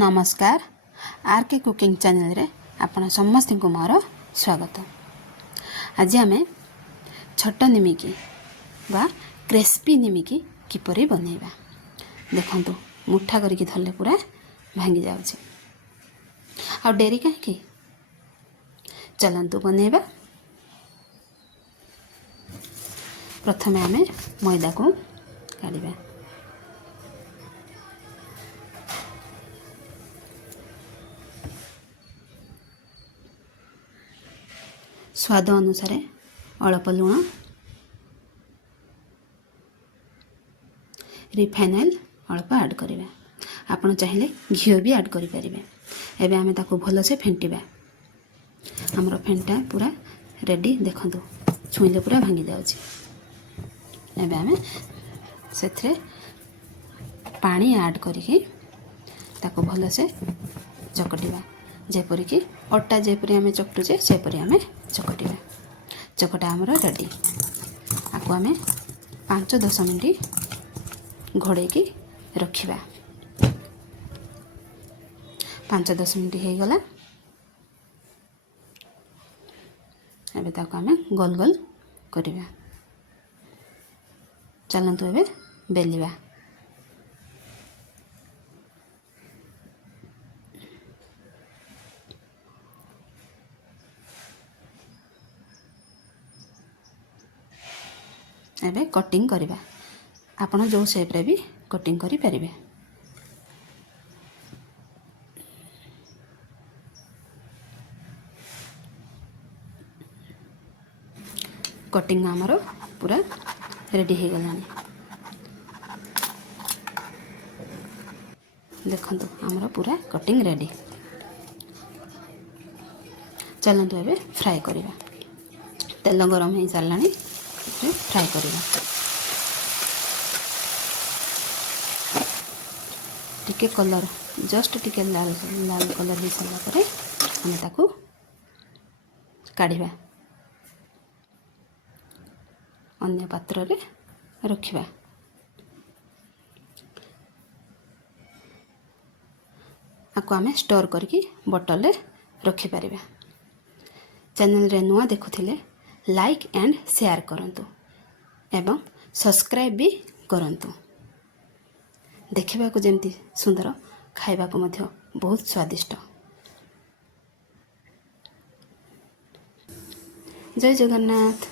नमस्कार आर के cooking channel रे आपण समस्त को मोर स्वागत। आज आम छोट निमिकी बा क्रिस्पी निमिकी किपरि बनैबा देखंतु मुठा करके धरले पूरा भांगी जाउछि। आ डेरी कहीं चलंतु बनैबा। प्रथमे आम मैदा को काढ़िबा। स्वाद अनुसार अल्प लुण, रिफाइन ऑयल अल्प ऐड करिबा। आपण चाहिले घिओ भी ऐड करि परिबे। एबे आमे ताको भलो से फेंटिबा। हमरो फेंटा पूरा रेडी देखंतु छुइले पूरा भांगी जाउछि। एबे आमे सेथरे पानी ऐड करिके ताको भलो से चकटिबा। जेपरि कि अटा जेपरि आमे चकटुचे सेपरि आमे चकटिबा। चकटा हमर रेडी। आको आमे 5-10 मिनिट घोड़े की रखिबा। 5-10 मिनिट हो गला। एबे ताको आमे गोल गोल करिबा। चलंतु एबे बेलिबा। एबे कटिंग करिबा। आपण जो शेप रे भी कटिंग करि परिबे। कटिंग हमरो पूरा रेडी हो गलानी। देखंतु हमरो पूरा कटिंग रेडी। चलंतु एबे फ्राई करिबा। तेल गरम हो सारलानी फ्राई करिबा। टिके कलर जस्ट टिके लाल लाल कलर हो सारा परे हम ताकू काढ़िबा। अन्य पात्र रे रखिबा। आको आमे स्टोर करके बोतल रे रखि परिबा। चैनल रे नुआ देखुथिले लाइक एंड शेयर करंतु एवं सब्सक्राइब भी करंतु। देखिबा को जेमती सुंदर खाइबा को मध्य बहुत स्वादिष्ट। जय जगन्नाथ।